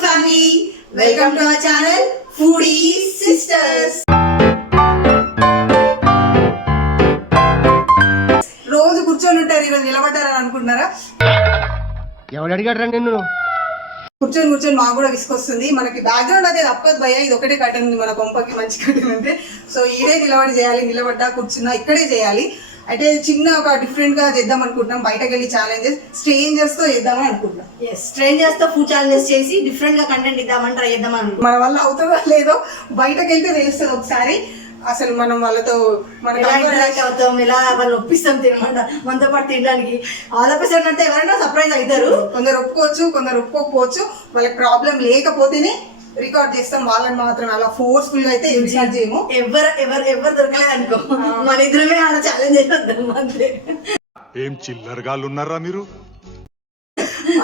family, welcome to our channel Foodie Sisters. రోజు కూర్చొని ఉంటారు, ఈరోజు నిలబడ్డారని అనుకుంటున్నారా? ఎవరు అడిగాడు రా నిన్ను? కూర్చొని మాకు కూడా విసుకొస్తుంది. మనకి బ్యాక్గ్రౌండ్ అయితే తప్పదు భయ్య, ఇది ఒకటే కట్టన్ ఉంది మన కొంపకి, మంచి కట్టన్ అంటే. సో ఇదే నిలబడి చేయాలి, నిలబడ్డా కూర్చున్నా ఇక్కడే చేయాలి. అయితే చిన్న ఒక డిఫరెంట్ గా చేద్దాం అనుకుంటున్నాం. బయటకు వెళ్ళి ఛాలెంజెస్ స్ట్రేంజర్స్ తో చేద్దామని అనుకుంటున్నాం. స్ట్రేంజర్స్ తో ఫుడ్ ఛాలెంజెస్ చేసి డిఫరెంట్ గా కంటెంట్ ఇద్దామని ట్రై చేద్దామని. మన వల్ల అవుతుందో లేదో బయటకు వెళ్తే తెలుస్తుంది ఒకసారి. అసలు మనం వాళ్ళతో అవుతాం, ఎలా వాళ్ళు ఒప్పిస్తాం తినమంట మనతో పాటు తినడానికి. ఆల్ ఆఫ్ సడన్ అంటే ఎవరైనా సర్ప్రైజ్ అవుతారు. కొందరు ఒప్పుకోవచ్చు, కొందరు ఒప్పుకోకపోవచ్చు. వాళ్ళకి ప్రాబ్లం లేకపోతేనే రికార్డ్ చేస్తాం. వాళ్ళని మాత్రం అలా ఫోర్స్ఫుల్ గా అయితే రికార్డ్ చేయము. ఎవరు దొరకలేదు అనుకో, మన ఇద్దరమే ఆడ ఛాలెంజ్ చేద్దాం అంతే. ఏం చిల్లరగాళ్ళు ఉన్నారా మీరు?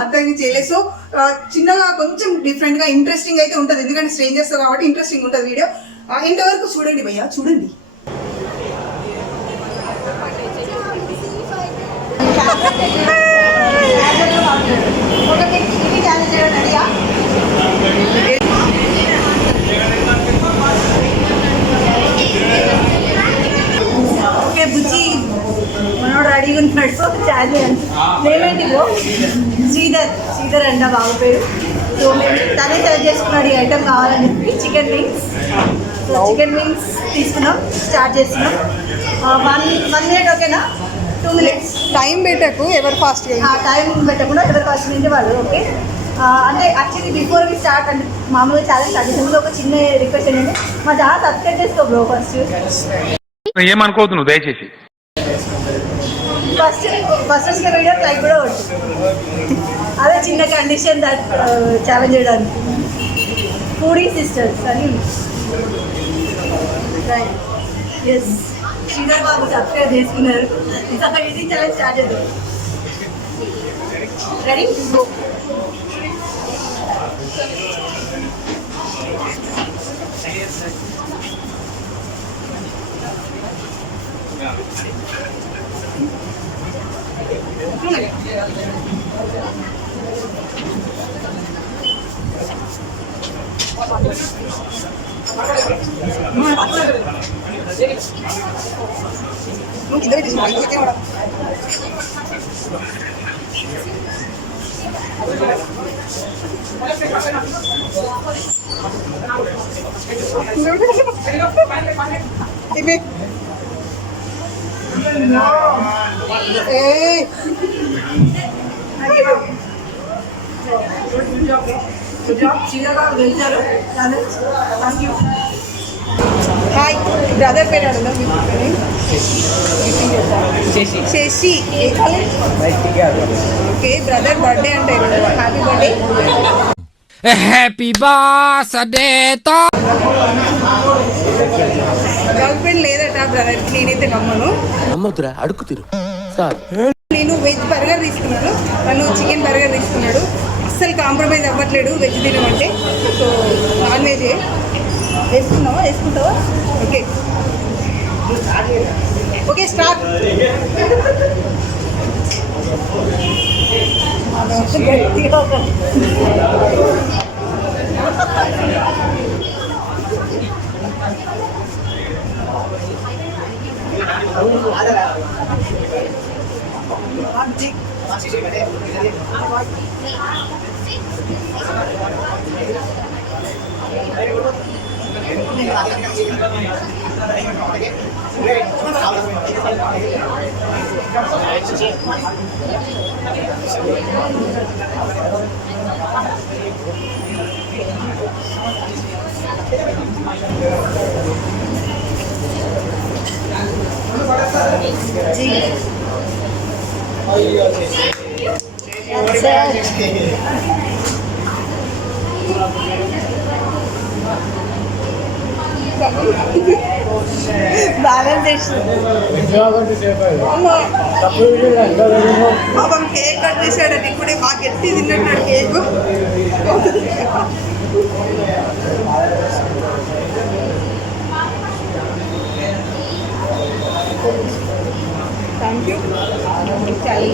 అంతగా చేయలేదు. సో చిన్నగా కొంచెం డిఫరెంట్ గా ఇంట్రెస్టింగ్ అయితే ఉంటుంది, ఎందుకంటే స్ట్రేంజర్స్ కాబట్టి ఇంట్రెస్టింగ్ ఉంటుంది వీడియో. ఇంతవరకు చూడండి భయ్యా, చూడండి. ఓకే బుజ్జి, మనోడు రెడీగా ఉన్నాడు ఛాలెంజ్. నేమేంటి బ్రో? శ్రీధర్ అంట బాబు పేరు. సో మేము తనే సెలెక్ట్ చేసుకున్నాడు ఈ ఐటమ్ కావాలని చెప్పి, chicken wings. So chicken wings తీసుకున్నాం, స్టార్ట్ చేస్తున్నాం. 1 minute ఓకేనా? 2 minutes టైం పెట్టకు, ఎవరు ఫాస్ట్ గా టైం పెట్టకుండా ఎవరు ఫస్ట్ నుండి వాళ్ళు. ఓకే అంటే యాక్చువల్లీ బిఫోర్ వి స్టార్ట్ అంటే మామూలుగా ఛాలెంజ్ స్టార్ట్ చేసే ముందు ఒక చిన్న రిక్వెస్ట్ ఏంటంటే మా ఛానల్ సబ్స్క్రైబ్ చేసుకో బ్రో. ఏమనుకోవద్దు నువ్వు దయచేసి. ఫస్ట్ వీడియో లైక్ కూడా కొట్టు. అదే చిన్న కండిషన్ దట్ ఛాలెంజ్ చేయడానికి. ఫుడీ సిస్టర్స్ అని ఎస్ శ్రీధర్ బాబు సబ్స్క్రైబ్ చేసుకున్నారు. ఇది ఛాలెంజ్ స్టార్ట్ చేద్దాం. రెడీ? హాయ్ బ్రదర్ పేరు అడుగుదాం. శశి. ఓకే బ్రదర్ బర్త్డే అంటే హ్యాపీ బర్త్డే. హ్యాపీ బర్త్డే తో. గర్ల్ ఫ్రెండ్ లేదట బ్రదర్, నేనైతే నమ్మను. నమ్మొద్దురా, అడుగు తిరు సార్. నేను వెజ్ బర్గర్ తీసుకున్నాను, తను చికెన్ బర్గర్ తీసుకున్నాడు. అస్సలు కాంప్రమైజ్ అవ్వట్లేడు వెజ్ తినమంటే. సో నాన్ వెజ్ వేసుకుంటావా? Okay okay start. బ్యాలెన్స్ పాపం కేక్ కట్ చేశాడని ఇప్పుడే మాకు ఎత్తి తిన్నట్టు కేక్. Thank you. చాలా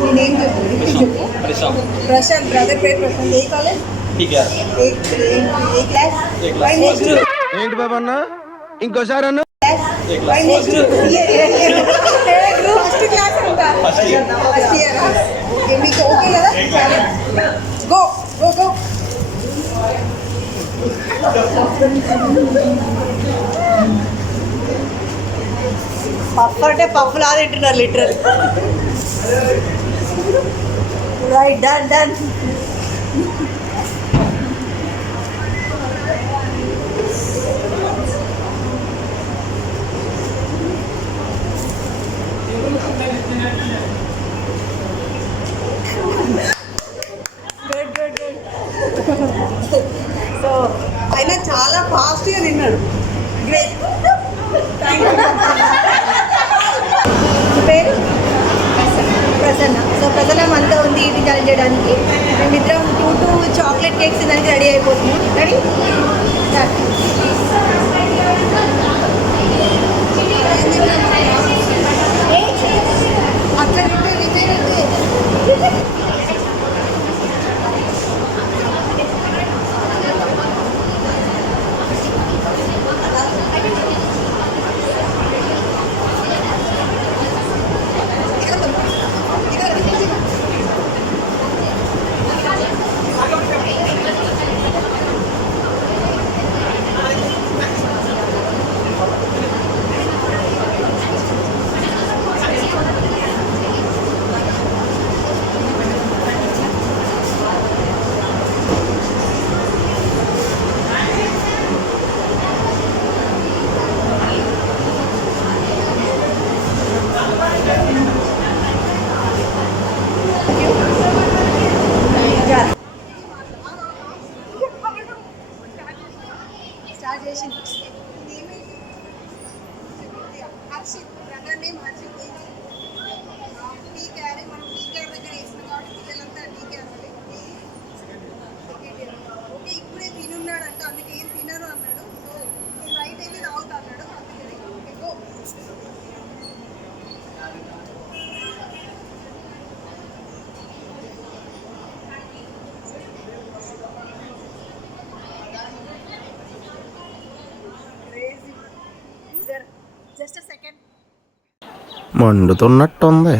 నీ నేమ్ చెప్పు. ప్రశాంత్. బ్రదర్ పేరు ప్రశాంత్. ఏ కాలేజ్? ఏ క్లాస్? ఏంటి బాబా అన్న ఇంకోసారి అన్న ఫస్ట్ క్లాస్ అంతా. First year. ఓకే, మీకు ఓకే కదా? Go go go. పఫ్ అంటే పఫ్ లా తింటున్నారు literal. Right, done done. Good good good. So ఆయన చాలా ఫాస్ట్గా తిన్నాడు. గ్రేట్. పేరు ప్రసన్న. సో ప్రసన్న మనతో ఉంది ఈటింగ్ ఛాలెంజ్ చేయడానికి. మేమిద్దరం 2 చాక్లెట్ కేక్స్ దానికి రెడీ అయిపోతున్నాం. రెడీ? అట్లా తింటే విజయ్. స్టార్ట్ చేసింది. Harshit. Brother name Harshit. TKR. మనం టీకేఆర్ దగ్గర వేసినాం కాబట్టి పిల్లలంతా టీకేఆర్ వాళ్ళే. ఓకే, ఇప్పుడే తినున్నాడంట, అందుకే ఏం తినరు అన్నాడు. సో నేను రైట్ అయితే తాగుతా అన్నాడు. అందుకని ఓకే గో. Just second. మండుతున్నట్టుంది.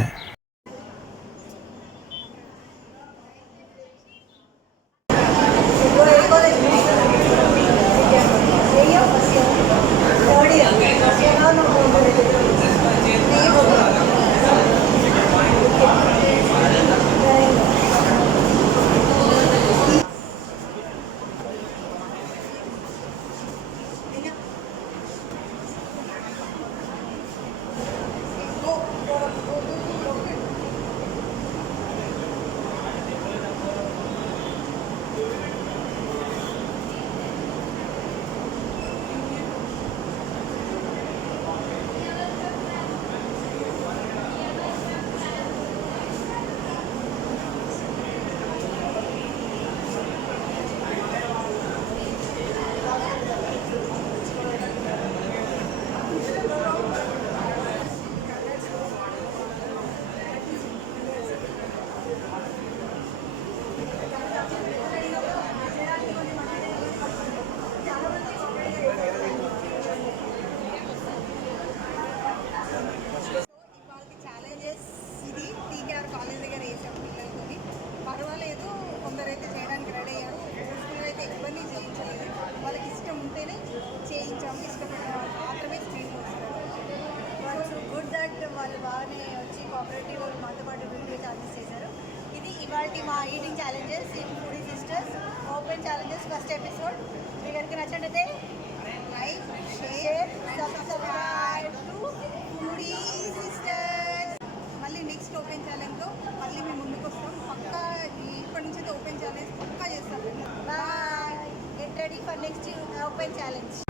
వాళ్ళు బాగానే వచ్చి కోఆపరేటివ్ మాతో పాటు వీడియో ఛాలెంజ్ చేశారు. ఇది ఇవాళ మా eating challenges in foodie sisters open challenges first episode. మీ కనుక నచ్చినట్టయితే like, share, subscribe to foodie sisters. మళ్ళీ నెక్స్ట్ ఓపెన్ ఛాలెంజ్లో మళ్ళీ మేము ముందుకు వస్తాం. పక్కా ఇప్పటి నుంచి అయితే ఓపెన్ ఛాలెంజ్ పక్కా చేస్తాం. Bye. Get ready for next open challenge.